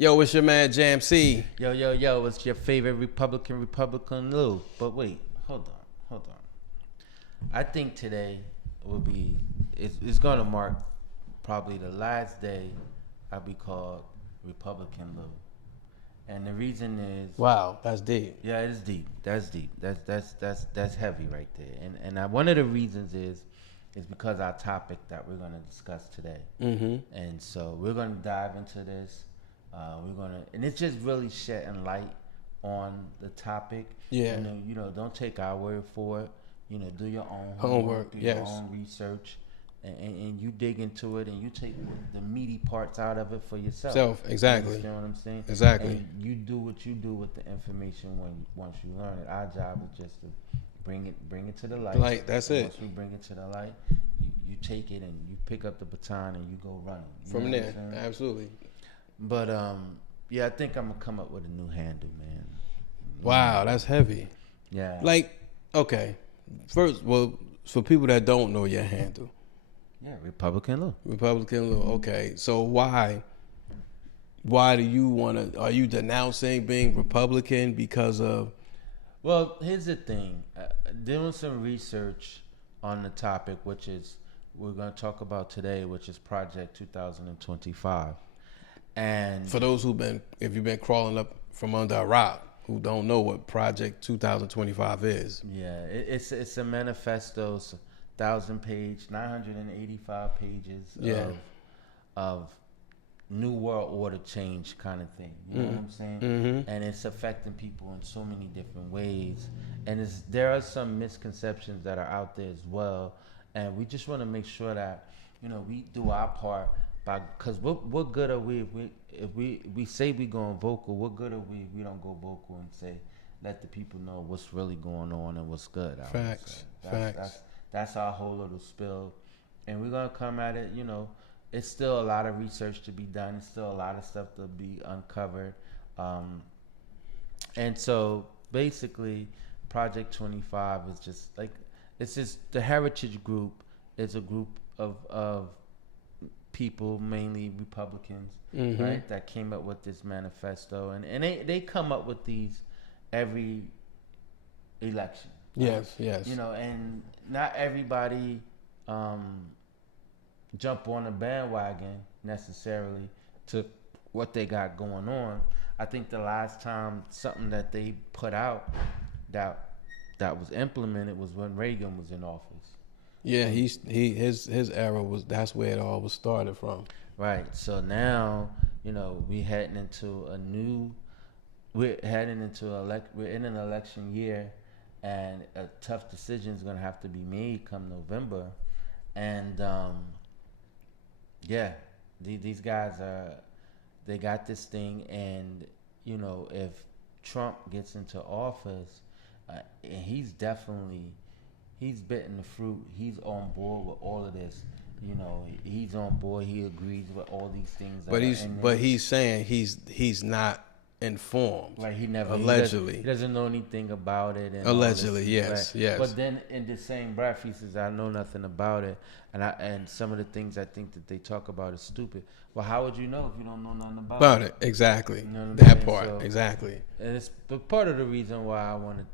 Yo, it's your man Jam C. Yo, it's your favorite Republican Lou. But wait, hold on. I think today it's gonna mark probably the last day I'll be called Republican Lou. And the reason is, Wow, that's deep. yeah, it's deep. That's deep. That's heavy right there. And one of the reasons is because our topic that we're gonna discuss today. Mm-hmm. And so we're gonna dive into this. And it's just really shedding light on the topic. Yeah. Don't take our word for it. Do your own Homework, do yes. your own research, and you dig into it, and you take the meaty parts out of it for yourself. Exactly. You know what I'm saying? Exactly. And you do what you do with the information once you learn it. Our job is just to bring it to the light. That's and it. Once we bring it to the light, you take it and you pick up the baton and you go running. From there, absolutely. But I think I'm gonna come up with a new handle, man. Wow, that's heavy. Yeah. Okay. First, well, for people that don't know your handle. Yeah, Republican Lou. Republican Lou. Okay. So why do you want to? Are you denouncing being Republican because of? Well, here's the thing. Doing some research on the topic, which is we're going to talk about today, which is Project 2025. And for those if you've been crawling up from under a rock, who don't know what Project 2025 is. Yeah, it's a manifesto, it's 1,000-page, 985 pages of New World Order change kind of thing. You know what I'm saying? Mm-hmm. And it's affecting people in so many different ways. And there are some misconceptions that are out there as well. And we just want to make sure that, we do our part. Because what good are we if we say we going vocal? What good are we if we don't go vocal and say, let the people know what's really going on and what's good? Facts. That's our whole little spill, and we're gonna come at it. It's still a lot of research to be done. It's still a lot of stuff to be uncovered, and so basically, Project 25 is just it's just the Heritage Group. It's a group of people, mainly Republicans, mm-hmm. right, that came up with this manifesto, and they come up with these every election. Yes. And not everybody jump on the bandwagon necessarily to what they got going on. I think the last time something that they put out that was implemented was when Reagan was in office. Yeah, his era that's where it all was started from. Right. So now, we're in an election year, and a tough decision is going to have to be made come November. And these guys they got this thing, and if Trump gets into office, and he's bitten the fruit. He's on board with all of this. He's on board. He agrees with all these things. But he's saying he's not informed. Like he never allegedly he doesn't know anything about it. And allegedly, yes. But then in the same breath, he says, "I know nothing about it," and some of the things I think that they talk about is stupid. Well, how would you know if you don't know nothing about it? Exactly. That part. So, exactly. And it's part of the reason why I want to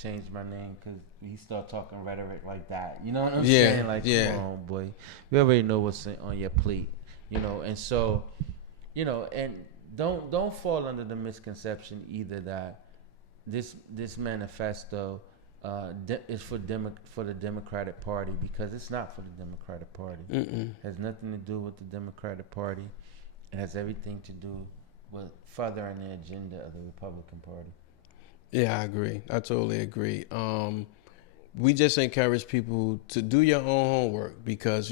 change my name, because he start talking rhetoric like that. You know what I'm saying? Come on, boy. We already know what's on your plate. And so, and don't fall under the misconception either that this manifesto is for the Democratic Party, because it's not for the Democratic Party. Mm-mm. It has nothing to do with the Democratic Party. It has everything to do with furthering the agenda of the Republican Party. Yeah, I agree. I totally agree. We just encourage people to do your own homework, because,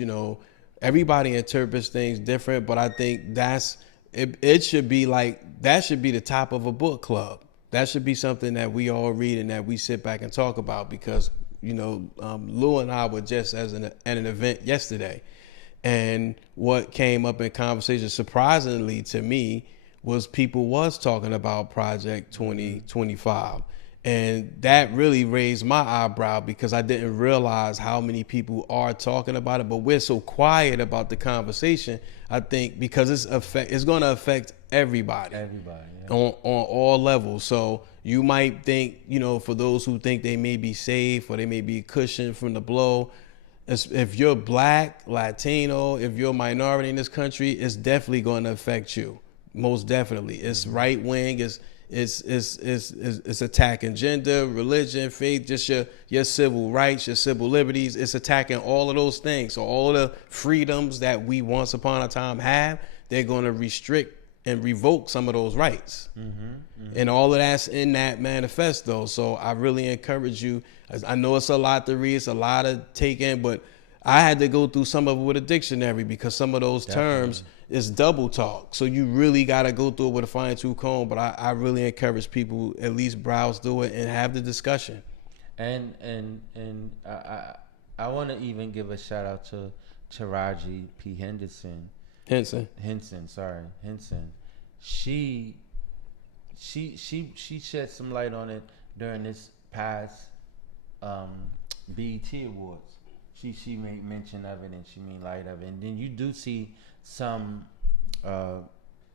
everybody interprets things different, but I think it should be that should be the top of a book club. That should be something that we all read and that we sit back and talk about, because, Lou and I were just at an event yesterday, and what came up in conversation, surprisingly to me, was people was talking about Project 2025, And that really raised my eyebrow because I didn't realize how many people are talking about it, but we're so quiet about the conversation. I think because it's going to affect everybody. Everybody, yeah. On all levels. So you might think, for those who think they may be safe or they may be cushioned from the blow, if you're black, Latino, if you're a minority in this country, it's definitely going to affect you. Most definitely. It's right wing. It's attacking gender, religion, faith, just your civil rights, your civil liberties. It's attacking all of those things. So all the freedoms that we once upon a time have, they're going to restrict and revoke some of those rights. And all of that's in that manifesto. So I really encourage you. I know it's a lot to read, it's a lot to take in, but I had to go through some of it with a dictionary because some of those terms is double talk. So you really got to go through it with a fine tooth comb. But I really encourage people at least browse through it and have the discussion. And I want to even give a shout out to Taraji P. Henson. She shed some light on it during this past BET Awards. She made mention of it and she made light of it. And then you do see some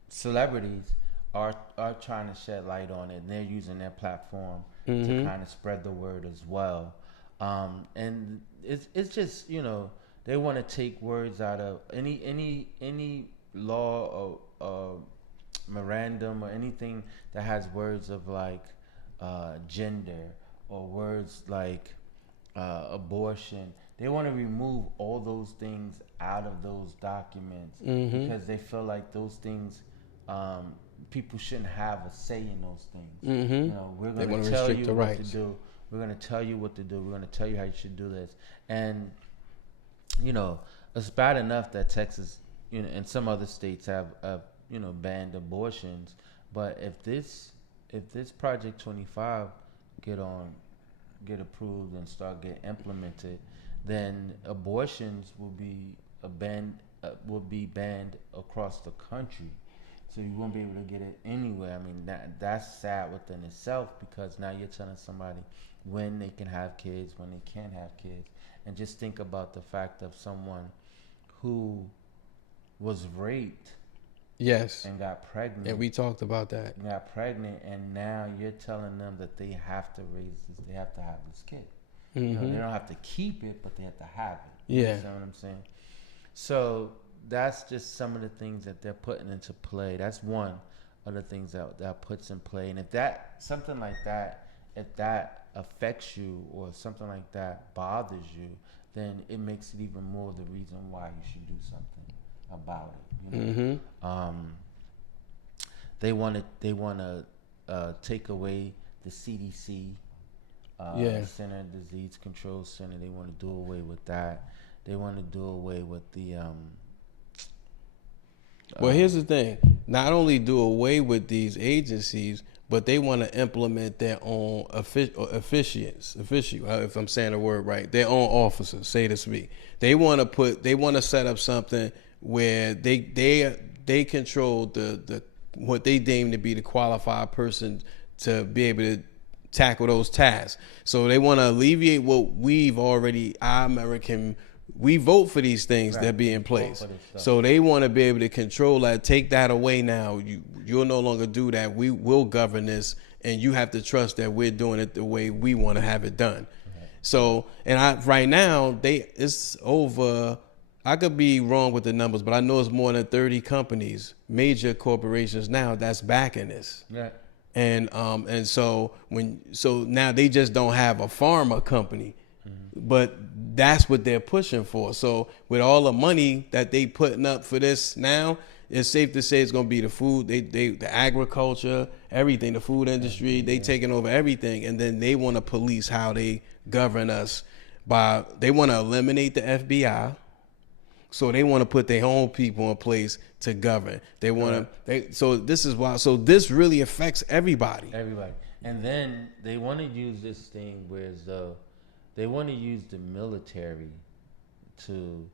celebrities are trying to shed light on it, and they're using their platform to kind of spread the word as well. And it's just, they want to take words out of any law or memorandum or anything that has words of like gender or words like abortion. They want to remove all those things out of those documents because they feel like those things, people shouldn't have a say in those things. We're going to tell you what to do. We're going to tell you what to do. We're going to tell you how you should do this. And, it's bad enough that Texas, and some other states have banned abortions. But if this Project 25 get approved and start getting implemented, then abortions will be banned across the country. So you won't be able to get it anywhere. I mean, that's sad within itself because now you're telling somebody when they can have kids, when they can't have kids. And just think about the fact of someone who was raped. Yes. And got pregnant. And we talked about that. Got pregnant, and now you're telling them that they have to raise this, they have to have this kid. They don't have to keep it, but they have to have it. You know what I'm saying? So that's just some of the things that they're putting into play. That's one of the things that puts in play. And if that something like that, if that affects you or something like that bothers you, then it makes it even more the reason why you should do something about it. They want to take away the CDC. Center Disease Control Center. They want to do away with that. They want to do away with the well, here's the thing. Not only do away with these agencies, but they want to implement their own officials, if I'm saying the word right, their own officers, say to speak. They want to set up something where they control the what they deem to be the qualified person to be able to tackle those tasks. So they want to alleviate what we vote for these things that be in place. So they want to be able to control that, take that away now. You'll no longer do that. We will govern this, and you have to trust that we're doing it the way we want to have it done. So, right now, it's over, I could be wrong with the numbers, but I know it's more than 30 companies, major corporations now that's backing this. Right. And so now they just don't have a pharma company, but that's what they're pushing for. So with all the money that they putting up for this now, it's safe to say it's going to be the food, the agriculture, everything, the food industry. They taking over everything, and then they want to police how they govern us they want to eliminate the FBI. So they want to put their own people in place to govern. They want to. So this is why. So this really affects everybody. Everybody, and then they want to use this thing where they want to use the military to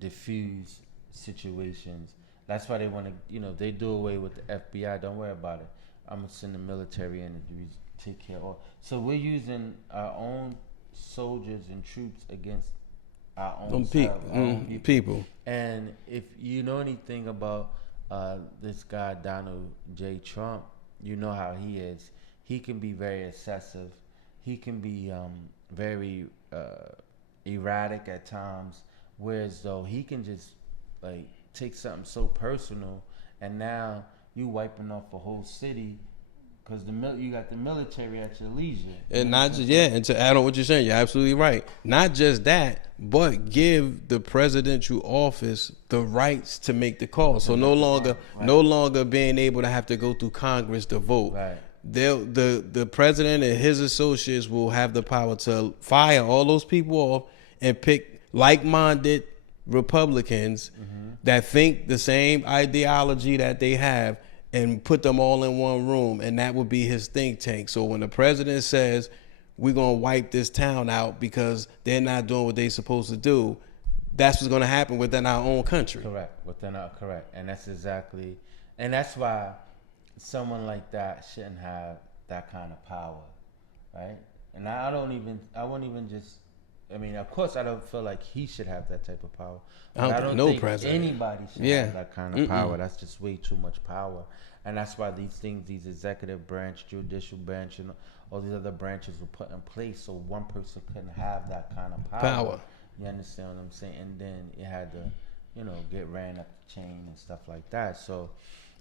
diffuse situations. That's why they want to. They do away with the FBI. Don't worry about it. I'm gonna send the military in to take care of. So we're using our own soldiers and troops against our own people. And if you know anything about this guy Donald J. Trump, you know how he is. He can be very excessive. He can be very erratic at times. Whereas though he can just like take something so personal, and now you wiping off a whole city because you got the military at your leisure. And not just and to add on what you're saying, you're absolutely right. Not just that, but give the presidential office the rights to make the call. So no longer being able to have to go through Congress to vote. Right. The president and his associates will have the power to fire all those people off and pick like-minded Republicans that think the same ideology that they have and put them all in one room, and that would be his think tank. So when the president says we're going to wipe this town out because they're not doing what they're supposed to do, that's what's going to happen within our own country. Correct. And that's why someone like that shouldn't have that kind of power, right? And I mean, of course, I don't feel like he should have that type of power. I don't think anybody should have that kind of power. That's just way too much power. And that's why these executive branch, judicial branch, and all these other branches were put in place so one person couldn't have that kind of power. You understand what I'm saying? And then it had to, get ran up the chain and stuff like that. So,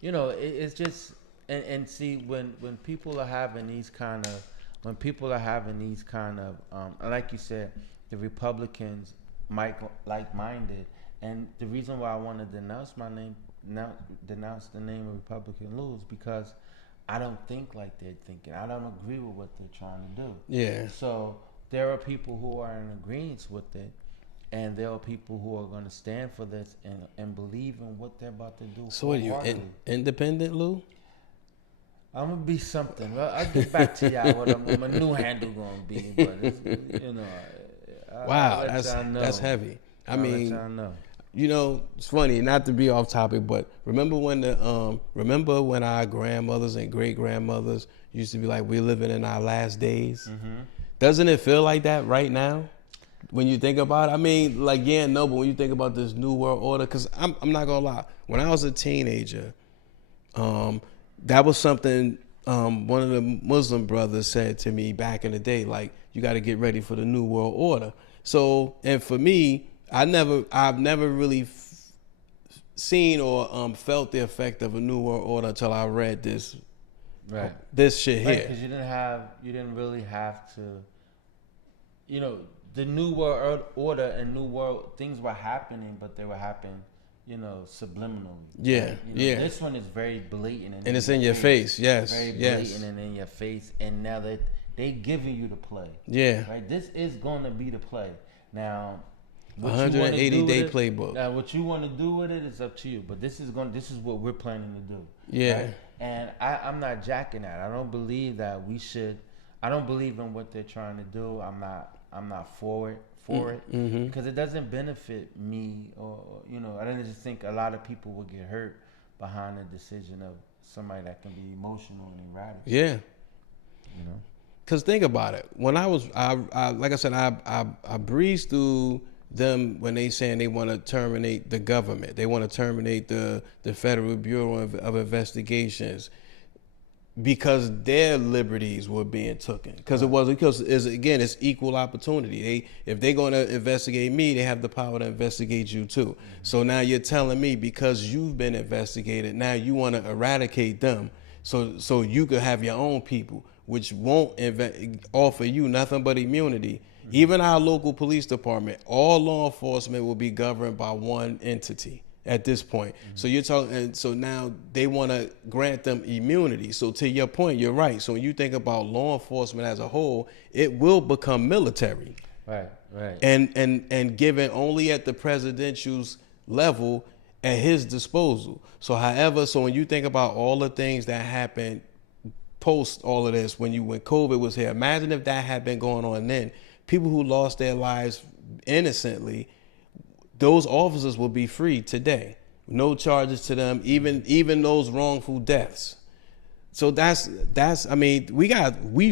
it's just, and see, when people are having these kind of, like you said, the Republicans like-minded, and the reason why I want to denounce the name of Republican Lose, because I don't think like they're thinking. I don't agree with what they're trying to do. Yeah. So there are people who are in agreement with it, and there are people who are going to stand for this and believe in what they're about to do. So what are you, independent, Lou? I'm gonna be something. Well, I'll get back to y'all what my new handle gonna be, but it's, wow, that's heavy. I mean, it's funny, not to be off topic, but remember when our grandmothers and great grandmothers used to be like, we're living in our last days? Mm-hmm. Doesn't it feel like that right now? When you think about it, I mean, but when you think about this new world order, because I'm not gonna lie, when I was a teenager, that was something one of the Muslim brothers said to me back in the day, like, you got to get ready for the new world order. So, and for me, I've never really seen or felt the effect of a new world order until I read this shit here. Because you didn't really have to, the new world order and new world things were happening, but they were happening, subliminally. Yeah, yeah. This one is very blatant, and it's in your face. Yes, very blatant and in your face. And now that they giving you the play, right. This is going to be the play. Now, 180-day playbook. Now, what you want to do with it is up to you. But this is what we're planning to do. Yeah. Right? And I'm not jacking that. I don't believe that we should. I don't believe in what they're trying to do. I'm not for it. Because it doesn't benefit me, or I don't just think a lot of people will get hurt behind the decision of somebody that can be emotional and erratic. Yeah. Because think about it. When I like I said, I breezed through them when they saying they want to terminate the government. They want to terminate the Federal Bureau of Investigations, because their liberties were being taken. Because it's equal opportunity. If they're going to investigate me, they have the power to investigate you too. Mm-hmm. So now you're telling me, because you've been investigated, now you want to eradicate them, so you could have your own people, which won't offer you nothing but immunity. Mm-hmm. Even our local police department, all law enforcement will be governed by one entity at this point. Mm-hmm. So you're talking, and so now they want to grant them immunity. So to your point, you're right. So when you think about law enforcement as a whole, it will become military. Right. And given only at the presidential's level at his disposal. So when you think about all the things that happened post all of this, when COVID was here, imagine if that had been going on then. People who lost their lives innocently, those officers will be free today. No charges to them, even those wrongful deaths. So that's I mean, we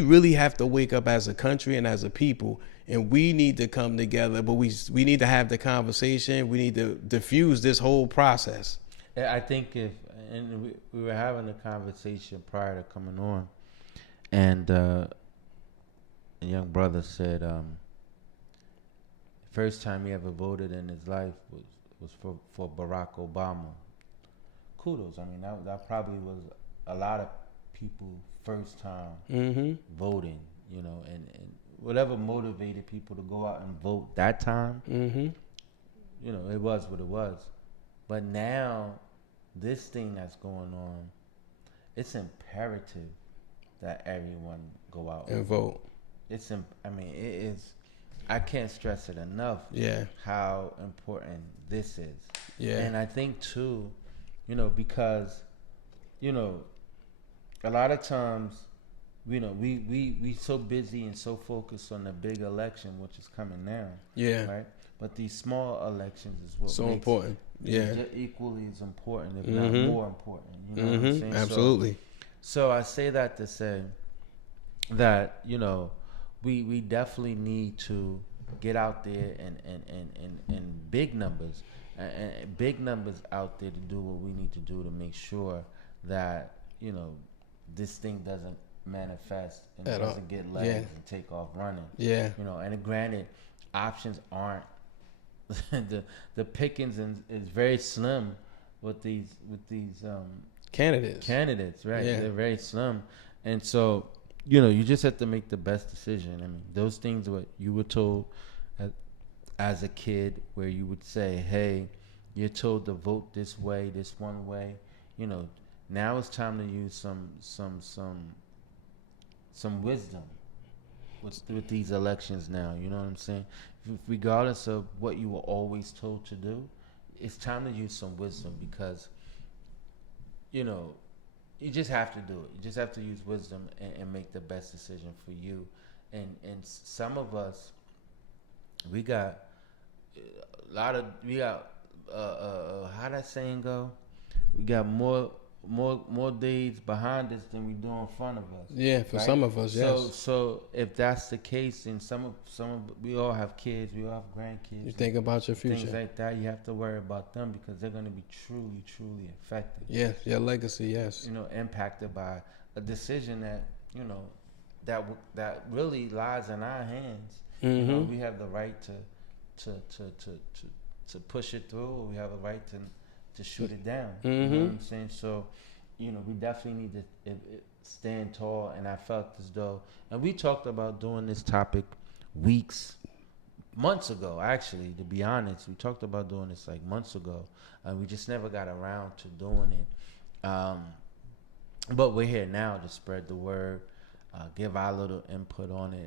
really have to wake up as a country and as a people, and we need to come together, but we need to have the conversation. We need to diffuse this whole process. I think we were having a conversation prior to coming on, and a young brother said first time he ever voted in his life was for Barack Obama. Kudos. I mean, that probably was a lot of people first time voting, you know, and whatever motivated people to go out and vote that time, you know, it was what it was. But now, this thing that's going on, it's imperative that everyone go out and vote. I mean, it is. I can't stress it enough. Yeah. How important this is. Yeah. And I think too, you know, because, you know, a lot of times, you know, we so busy and so focused on the big election, which is coming now. Yeah. Right. But these small elections is what so makes important. Yeah. Equally as important, if not more important. You know what I'm saying? Absolutely. So I say that to say that, you know, we definitely need to get out there and big numbers and big numbers out there to do what we need to do to make sure that, you know, this thing doesn't manifest and doesn't get legs and take off running. Yeah. You know, and granted, options aren't the pickings is very slim with these candidates, right? Yeah. They're very slim, and so, you know, you just have to make the best decision. I mean, those things what you were told as a kid, where you would say, "Hey, you're told to vote this way, this one way." You know, now it's time to use some wisdom with these elections. Now, you know what I'm saying? Regardless of what you were always told to do, it's time to use some wisdom, because, you know, you just have to do it. You just have to use wisdom and make the best decision for you. And some of us, we got how that saying go? We got more days behind us than we do in front of us. Yeah, for right? some of us, yes. So if that's the case, and some of we all have kids, we all have grandkids. You think about your future. Things like that, you have to worry about them, because they're going to be truly affected. Yes, your legacy, yes. You know, impacted by a decision that, you know, that really lies in our hands. You know, we have the right to push it through, or we have a right to shoot it down. You know what I'm saying? So, you know, we definitely need to stand tall. And I felt as though, and we talked about doing this topic months ago, actually, to be honest. We talked about doing this like months ago, and we just never got around to doing it. But we're here now to spread the word, give our little input on it.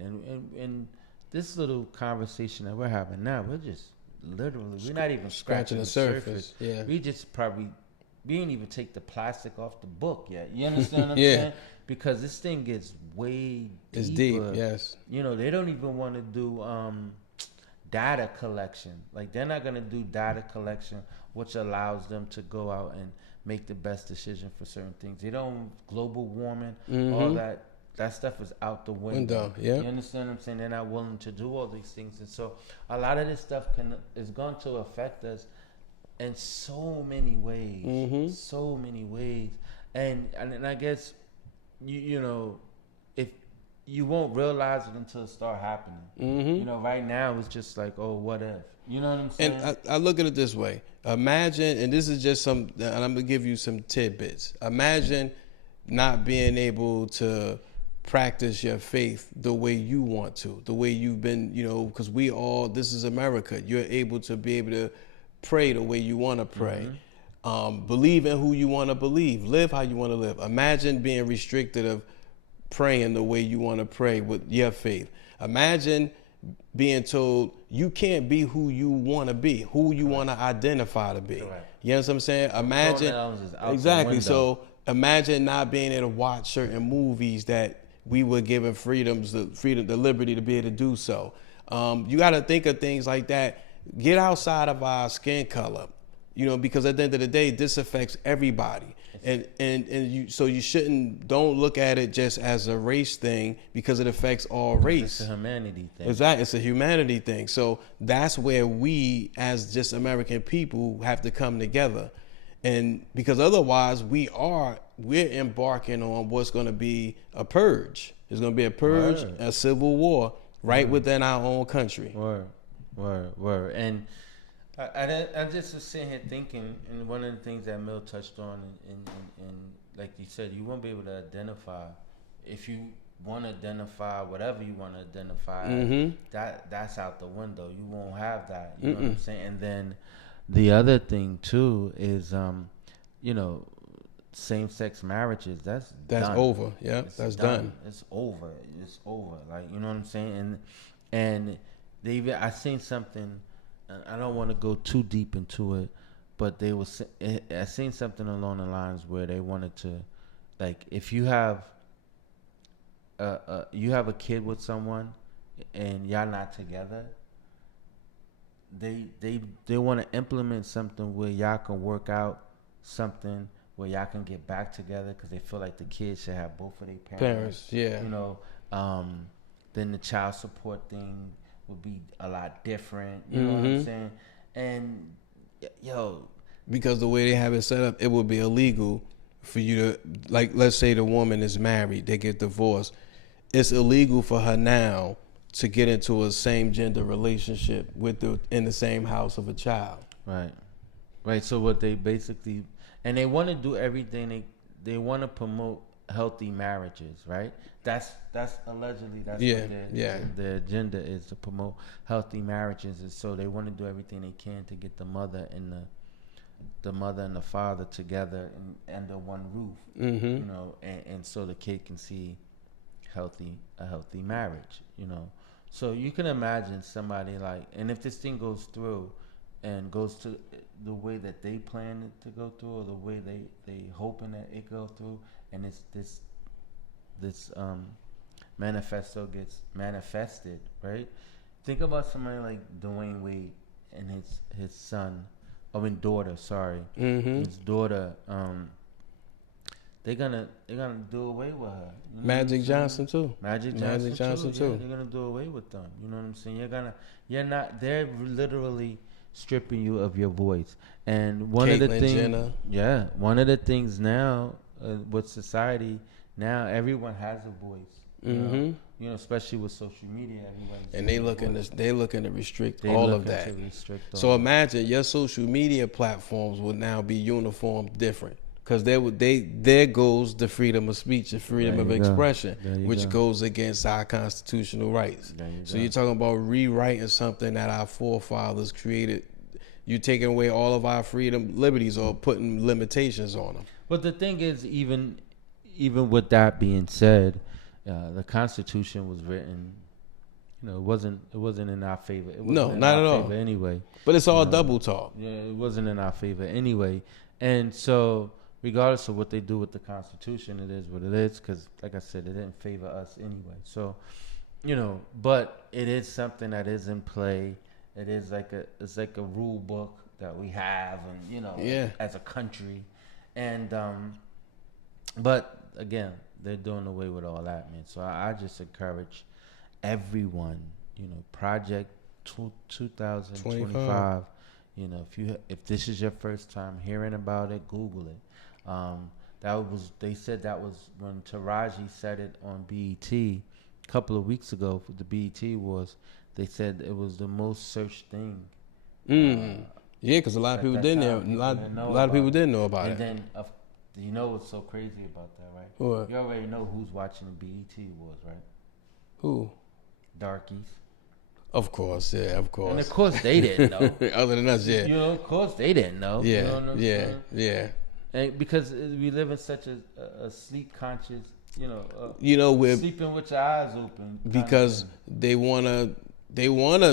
And this little conversation that we're having now, we're just literally, we're not even scratching the surface. Yeah. We didn't even take the plastic off the book yet. You understand what I'm saying? Because this thing gets way deeper. It's deep, yes. You know, they don't even want to do data collection. Like, they're not going to do data collection, which allows them to go out and make the best decision for certain things. They don't, global warming, all that stuff is out the window. Yeah. You understand what I'm saying? They're not willing to do all these things. And so a lot of this stuff is going to affect us in so many ways. So many ways. And I guess, you know, if you won't realize it until it start happening. You know, right now it's just like, oh, what if? You know what I'm saying? And I look at it this way. Imagine, and this is just and I'm going to give you some tidbits. Imagine not being able to practice your faith the way you want to, the way you've been, you know, because this is America. You're able to pray the way you want to pray. Believe in who you want to believe. Live how you want to live. Imagine being restricted of praying the way you want to pray with your faith. Imagine being told you can't be who you want to be, who you want to identify to be. Correct. You know what I'm saying? Imagine exactly. So imagine not being able to watch certain movies that we were given the liberty to be able to do so. You got to think of things like that. Get outside of our skin color. because at the end of the day, this affects everybody. And you don't look at it just as a race thing, because it affects all race. It's a humanity thing. Exactly, it's a humanity thing. So that's where we, as just American people, have to come together, and because otherwise we're embarking on what's going to be a purge. There's going to be a purge, a civil war right within our own country. Word. And I just was sitting here thinking, and one of the things that Mill touched on, and like you said, you won't be able to identify, if you want to identify whatever you want to identify, that's out the window. You won't have that. You know what I'm saying? And then the other thing too is, same-sex marriages. That's done. Over. Yeah, that's done. It's over. Like, you know what I'm saying? And I seen something. I don't want to go too deep into it, but I seen something along the lines where they wanted to, like, if you have a kid with someone and y'all not together, they want to implement something where y'all can work out something where y'all can get back together, because they feel like the kids should have both of their parents. Yeah. Then the child support thing would be a lot different. You know what I'm saying? And because the way they have it set up, it would be illegal for you to, like, let's say the woman is married, they get divorced. It's illegal for her now to get into a same gender relationship in the same house of a child. Right. So what they basically, and they want to do everything. They want to promote healthy marriages, right? That's allegedly what their agenda is, to promote healthy marriages. And so they want to do everything they can to get the mother and the father together under one roof, and so the kid can see a healthy marriage, So you can imagine somebody like, and if this thing goes through and goes to the way that they plan it to go through, or the way they hoping that it go through, and it's this manifesto gets manifested, right? Think about somebody like Dwayne Wade and his daughter. Sorry, his daughter. They're gonna do away with her. Magic Johnson too. Magic Johnson too. Yeah, they're gonna do away with them. You know what I'm saying? They're literally stripping you of your voice. And one of the things now with society now, everyone has a voice. Especially with social media, and they looking to restrict all of that. So imagine your social media platforms will now be uniform different. Because there goes the freedom of speech and freedom of expression, which goes against our constitutional rights. So you're talking about rewriting something that our forefathers created. You're taking away all of our freedom, liberties, or putting limitations on them. But the thing is, even with that being said, the Constitution was written. It wasn't in our favor. No, not at all. Anyway, but it's all double talk. Yeah, it wasn't in our favor anyway, and so. Regardless of what they do with the Constitution, it is what it is, because, like I said, it didn't favor us anyway. So, but it is something that is in play. It is like a rule book that we have, and as a country, and but again, they're doing away with all that, man. So I just encourage everyone, Project 2025. If this is your first time hearing about it, Google it. They said that was when Taraji said it on BET a couple of weeks ago for the BET Awards. They said it was the most searched thing. Because a lot of people didn't know. A lot of people didn't know about it. And then, what's so crazy about that, right? What? You already know who's watching the BET Awards, right? Who? Darkies. Of course, yeah, of course. And of course they didn't know. Other than us, yeah. Of course they didn't know. Yeah, you know what I'm saying? Yeah. And because we live in such a sleep conscious, we're sleeping with your eyes open. Because they wanna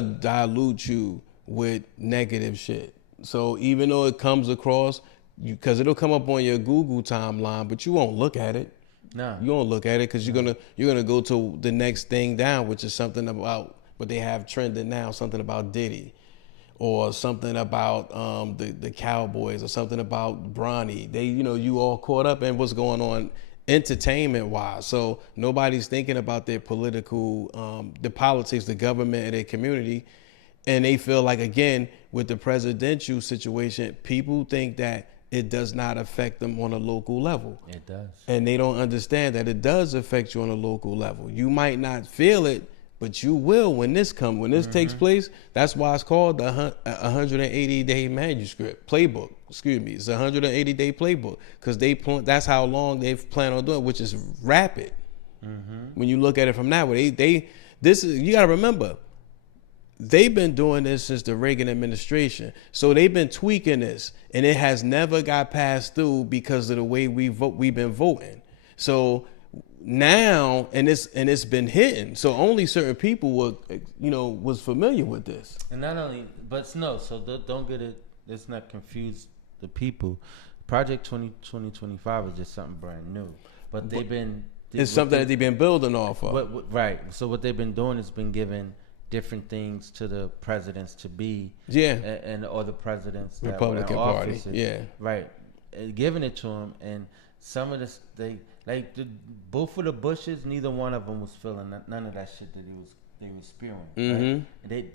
dilute you with negative shit. So even though it comes across, because it'll come up on your Google timeline, but you won't look at it. No, you won't look at it because you're gonna go to the next thing down, which is something about what they have trending now, something about Diddy, or something about the Cowboys or something about Bronny. They, you all caught up in what's going on entertainment wise. So nobody's thinking about their political, the politics, the government, and their community. And they feel like, again, with the presidential situation, people think that it does not affect them on a local level. It does. And they don't understand that it does affect you on a local level. You might not feel it, but you will when this comes. When this takes place, that's why it's called the 180-day manuscript playbook. Excuse me, it's a 180-day playbook because that's how long they've planned on doing it, which is rapid. When you look at it from that way, you got to remember, they've been doing this since the Reagan administration. So they've been tweaking this, and it has never got passed through because of the way we've been voting. So now, and it's been hitting. So only certain people was familiar with this. And not only, but no, so don't get it. Let's not confuse the people. Project 2025 is just something brand new, but it's something that they've been building off of. Right. So what they've been doing is been giving different things to the presidents to be, or the presidents that Republican were in Party, offices, right, giving it to them, and some of this both of the Bushes, neither one of them was feeling none of that shit that they was spewing. Right?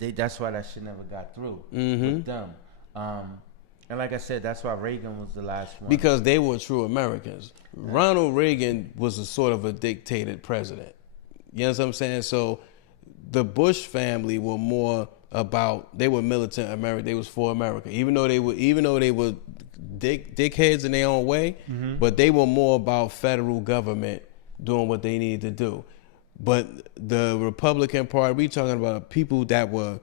And that's why that shit never got through with them. And like I said, that's why Reagan was the last one, because they were true Americans. Ronald Reagan was a sort of a dictated president. You know what I'm saying? So the Bush family were more about, they were militant America. They was for America, even though they were dickheads in their own way, but they were more about federal government doing what they needed to do. But the Republican Party, we talking about people that were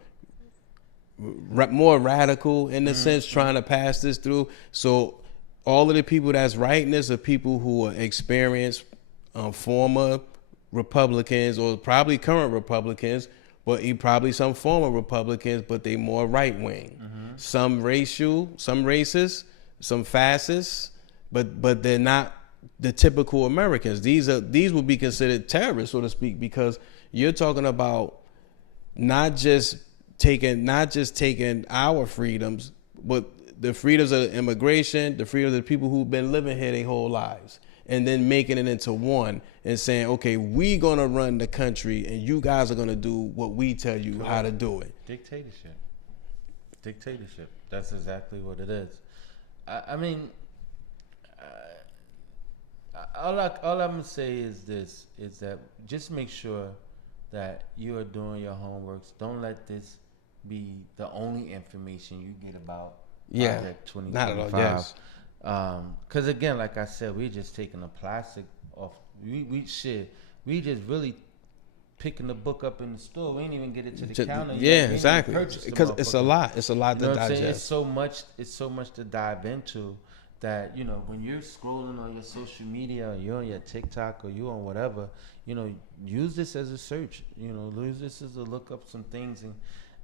more radical in the sense, trying to pass this through. So all of the people that's writing this are people who are experienced, former Republicans, or probably current Republicans, but probably some former Republicans, but they more right wing. Some racial, some racist, some fascists, but they're not the typical Americans. These would be considered terrorists, so to speak, because you're talking about not just taking our freedoms, but the freedoms of immigration, the freedoms of the people who've been living here their whole lives, and then making it into one and saying, okay, we gonna run the country and you guys are gonna do what we tell you how to do it. Dictatorship. That's exactly what it is. I mean, all I'm gonna say is this: is that just make sure that you are doing your homeworks. Don't let this be the only information you get about Project 2025. Not at all. Yes. Because again, like I said, we just taking the plastic off. We just really picking the book up in the store. We ain't even get it to the counter. Yeah, exactly. Because it's a lot. It's a lot to digest. It's so much to dive into that, when you're scrolling on your social media, or you're on your TikTok, or you're on whatever, use this as a search. Use this as a look up some things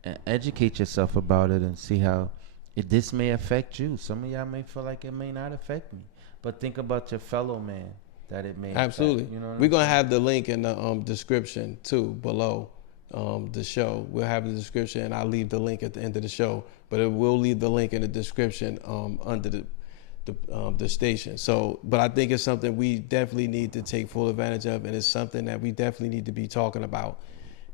and educate yourself about it and see how this may affect you. Some of y'all may feel like it may not affect me, but think about your fellow man that it may absolutely affect. We're gonna have the link in the description too below the show. We'll have the description, and I'll leave the link at the end of the show, but it will leave the link in the description under the station. So, but I think it's something we definitely need to take full advantage of, and it's something that we definitely need to be talking about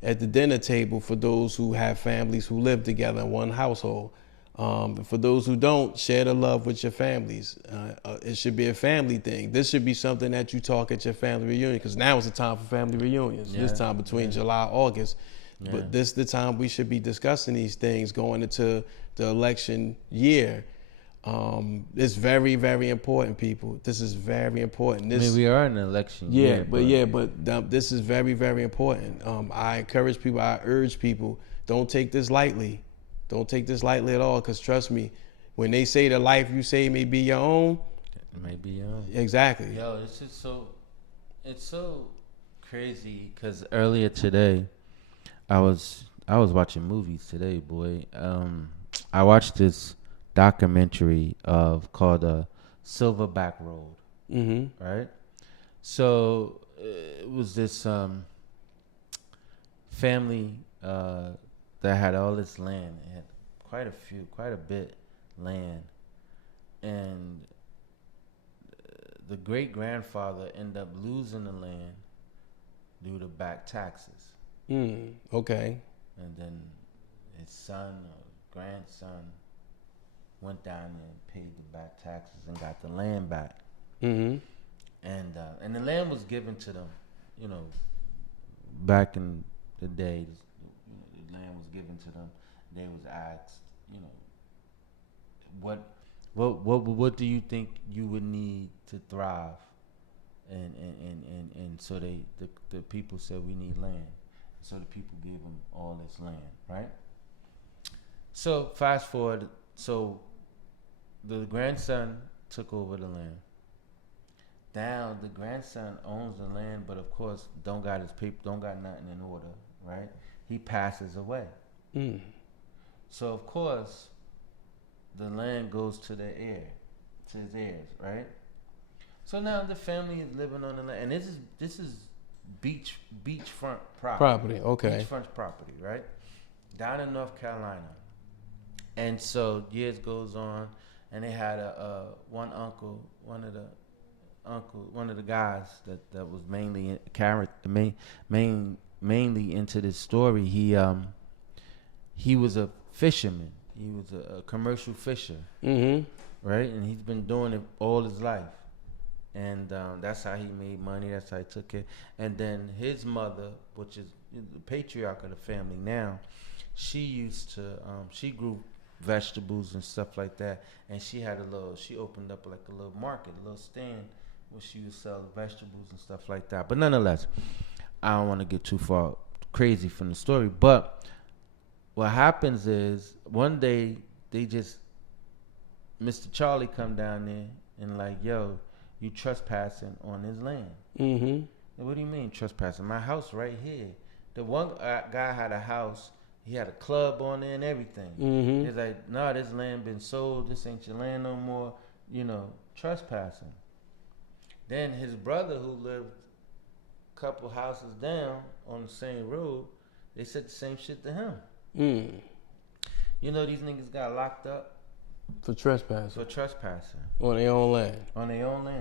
at the dinner table for those who have families who live together in one household. For those who don't, share the love with your families. It should be a family thing. This should be something that you talk at your family reunion, because now is the time for family reunions. This time between July, August. But this is the time we should be discussing these things going into the election year. It's very, very important, people. This is very important. We are in an election year. But this is very, very important. I encourage people, I urge people, don't take this lightly. Don't take this lightly at all, because trust me, when they say the life you say may be your own, it may be your own. Exactly. Yo, it's so crazy, because earlier today, I was watching movies today, boy. I watched this documentary called Silverback Road. Right? So it was this family that had all this land. It had quite a bit land, and the great grandfather ended up losing the land due to back taxes. Okay. And then his son or grandson went down there and paid the back taxes and got the land back. And the land was given to them, back in the day. The land was given to them. They was asked, what do you think you would need to thrive? And so the people said, we need land. So the people gave them all this land, right? So fast forward, so the grandson took over the land. Now the grandson owns the land, but of course don't got his paper, don't got nothing in order, right? He passes away. So of course the land goes to the heir, to his heirs, right? So now the family is living on the land, and this is beachfront property. Okay. Beachfront property, right? Down in North Carolina. And so years goes on, and they had one of the guys that was mainly mainly into this story. He was a fisherman. He was a commercial fisher, right? And he's been doing it all his life. And that's how he made money. That's how he took it. And then his mother, which is the patriarch of the family now, she used to, she grew vegetables and stuff like that. And she opened up like a little market, a little stand where she would sell vegetables and stuff like that. But nonetheless, I don't want to get too far crazy from the story. But what happens is one day Mr. Charlie come down there and like, yo, you trespassing on his land. And what do you mean trespassing? My house right here. The one guy had a house. He had a club on there and everything. He's like, nah, this land been sold. This ain't your land no more. Trespassing. Then his brother, who lived a couple houses down on the same road, they said the same shit to him. These niggas got locked up for trespassing. On their own land.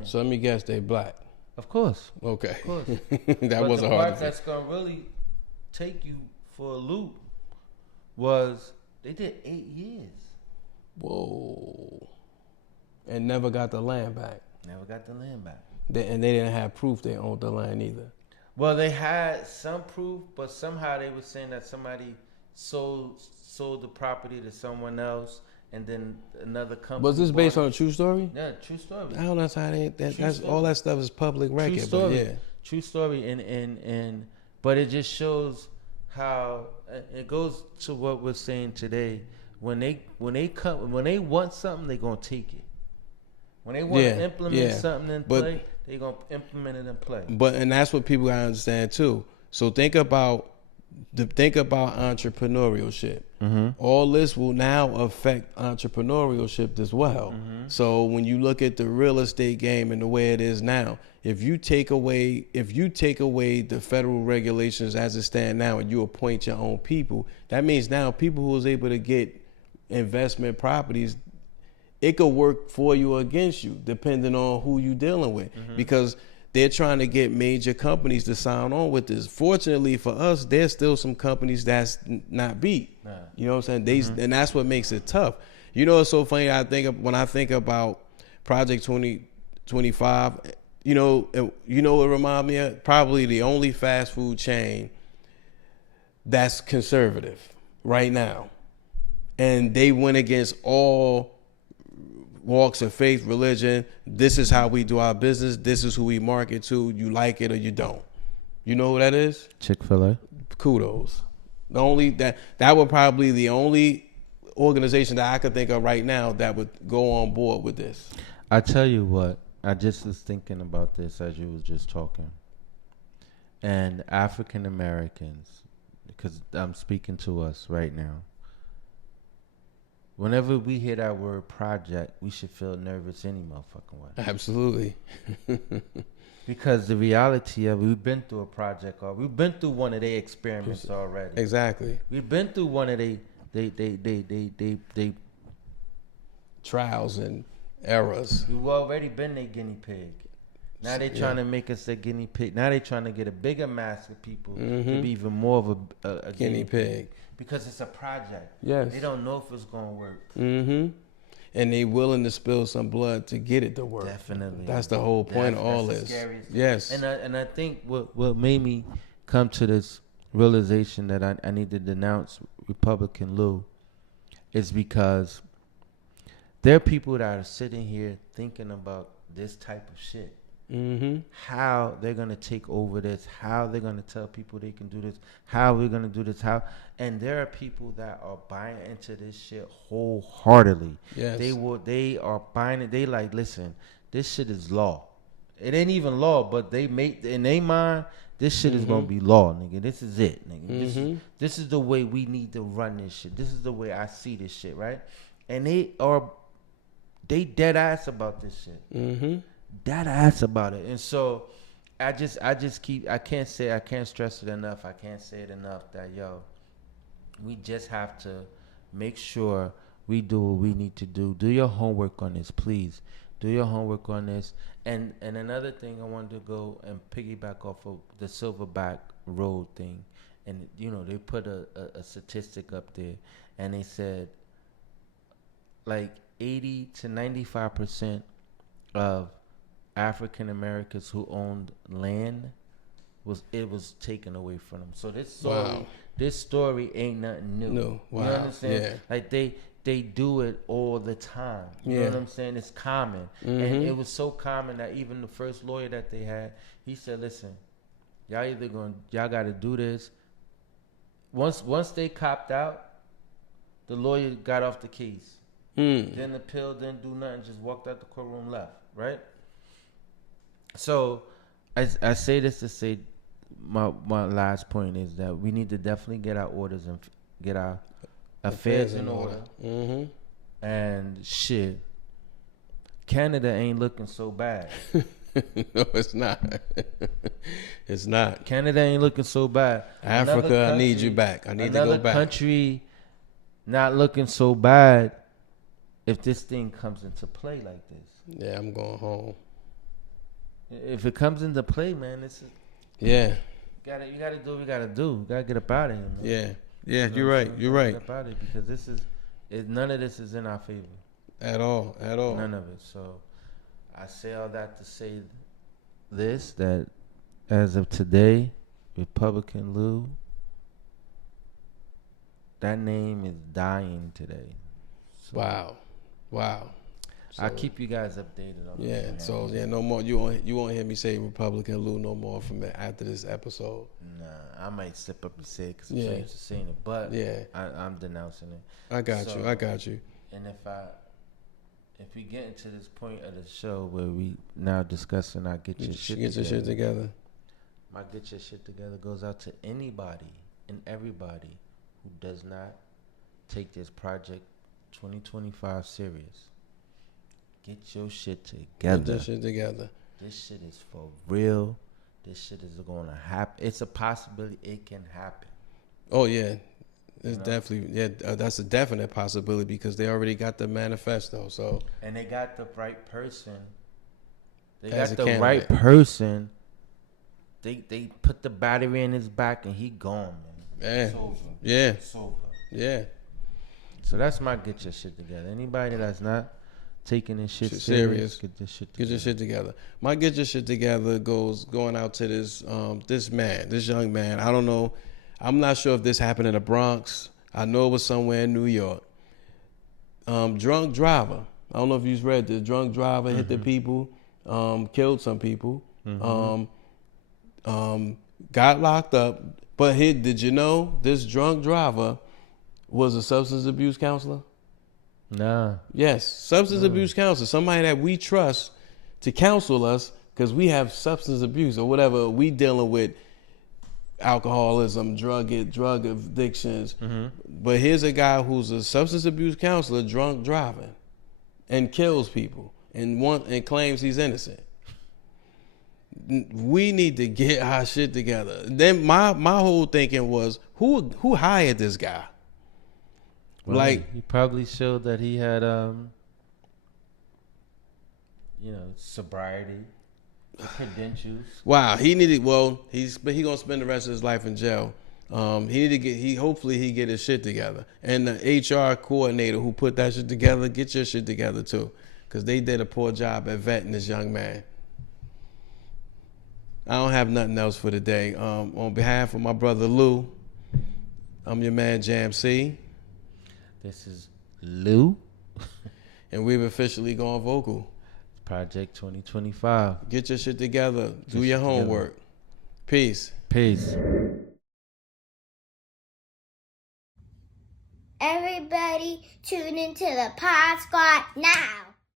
So let me guess, they black. Of course. Okay. Of course. That wasn't hard. The part that's gonna really take you for a loop was they did 8 years. Whoa. And never got the land back. And they didn't have proof they owned the land either. Well, they had some proof, but somehow they were saying that somebody sold the property to someone else, and then another company. Was this based on a true story? Yeah, true story. I don't know how that's all that stuff is public record. True story. But yeah. True story, and but it just shows how it goes to what we're saying today. When they want something, they're gonna take it. When they want to implement something in play, they're gonna implement it in play. And that's what people gotta understand too. So think about entrepreneurship. All this will now affect entrepreneurship as well. So when you look at the real estate game and the way it is now, if you take away the federal regulations as it stand now and you appoint your own people, that means now people who is able to get investment properties, it could work for you or against you depending on who you dealing with, because they're trying to get major companies to sign on with this. Fortunately for us, there's still some companies that's not beat. You know what I'm saying? And that's what makes it tough. It's so funny. When I think about Project 2025, it reminds me of probably the only fast food chain that's conservative right now. And they went against all walks of faith, religion. This is how we do our business. This is who we market to. You like it or you don't. You know who that is? Chick-fil-A. Kudos. That would probably the only organization that I could think of right now that would go on board with this. I tell you what, I just was thinking about this as you was just talking. And African Americans, because I'm speaking to us right now. Whenever we hear that word project, we should feel nervous any motherfucking way. Absolutely. Because the reality of it, we've been through a project, or we've been through one of their experiments already. Exactly. We've been through one of the they trials and errors. We've already been their guinea pig. Now they trying to make us a guinea pig. Now they trying to get a bigger mass of people to be even more of a guinea pig. Because it's a project. Yes. They don't know if it's going to work. Mm-hmm. And they willing to spill some blood to get it to work. Definitely. That's the whole point of all this. Yes. And I think what made me come to this realization that I need to denounce Republican Lou is because there are people that are sitting here thinking about this type of shit. Mm-hmm. How they're gonna take over this, how they're gonna tell people they can do this, how we're gonna do this, and there are people that are buying into this shit wholeheartedly. Yes. They are buying it. They like, listen, this shit is law. It ain't even law, but they make in their mind this shit is gonna be law, nigga. This is it, nigga. This is the way we need to run this shit. This is the way I see this shit, right? And they dead ass about this shit. Mm-hmm. Dead ass about it. And so I can't stress it enough. I can't say it enough that we just have to make sure we do what we need to do. Do your homework on this, please. Do your homework on this. And another thing I wanted to go and piggyback off of the Silverback Road thing. And they put a statistic up there, and they said like 80 to 95% of African Americans who owned land was taken away from them. So this story ain't nothing new. No, wow. You know what I'm saying? Yeah. Like they do it all the time. You know what I'm saying? It's common. Mm-hmm. And it was so common that even the first lawyer that they had, he said, listen, y'all got to do this. Once they copped out, the lawyer got off the case. Didn't appeal, didn't do nothing, just walked out the courtroom, left, right? So I say this to say my last point is that we need to definitely get our orders and get our affairs in order. Mm-hmm. And shit, Canada ain't looking so bad. No, it's not. It's not. Canada ain't looking so bad. Africa, I need you back. I need to go back. Another country not looking so bad if this thing comes into play like this. Yeah, I'm going home. If it comes into play, man, this is... Yeah. You gotta do what you gotta do. You gotta get up out of here, man. Yeah. Yeah, you're right. You're right. Get up out of here because none of this is in our favor. At all. None of it. So I say all that to say this, that as of today, Republican Lou, that name is dying today. So Wow. So, I'll keep you guys updated on that. So no more. You won't hear me say Republican Lou no more from after this episode. Nah, I might step up and say it because I'm used to saying it, but I'm denouncing it. I got you. And if we get into this point of the show where we now discussing our get your shit together, my get your shit together goes out to anybody and everybody who does not take this project 2025 serious. Get your shit together. Get that shit together. This shit is for real. This shit is going to happen. It's a possibility it can happen. Oh, yeah. It's definitely, that's a definite possibility because they already got the manifesto. So and they got the right person. They put the battery in his back and he gone, man. It's over. Yeah. It's over. Yeah. So that's my get your shit together. Anybody that's not taking this shit serious, get your shit together. My get your shit together going out to this young man. I don't know. I'm not sure if this happened in the Bronx. I know it was somewhere in New York. Drunk driver. I don't know if you've read this. Drunk driver hit the people, killed some people, got locked up. But did you know this drunk driver was a substance abuse counselor? Nah. Yes, substance abuse counselor, somebody that we trust to counsel us because we have substance abuse or whatever we dealing with, alcoholism, drug addictions. But here's a guy who's a substance abuse counselor, drunk driving, and kills people and claims he's innocent. We need to get our shit together. Then my whole thinking was, who hired this guy? Right. Like, he probably showed that he had sobriety credentials. Wow, he needed. Well, he gonna spend the rest of his life in jail. He need to get. Hopefully he get his shit together. And the HR coordinator who put that shit together, get your shit together too, because they did a poor job at vetting this young man. I don't have nothing else for today. On behalf of my brother Lou, I'm your man Jam C. This is Lou, and we've officially gone vocal. Project 2025. Get your shit together. Do your homework. Peace. Peace. Everybody tune into the Pod Squad now.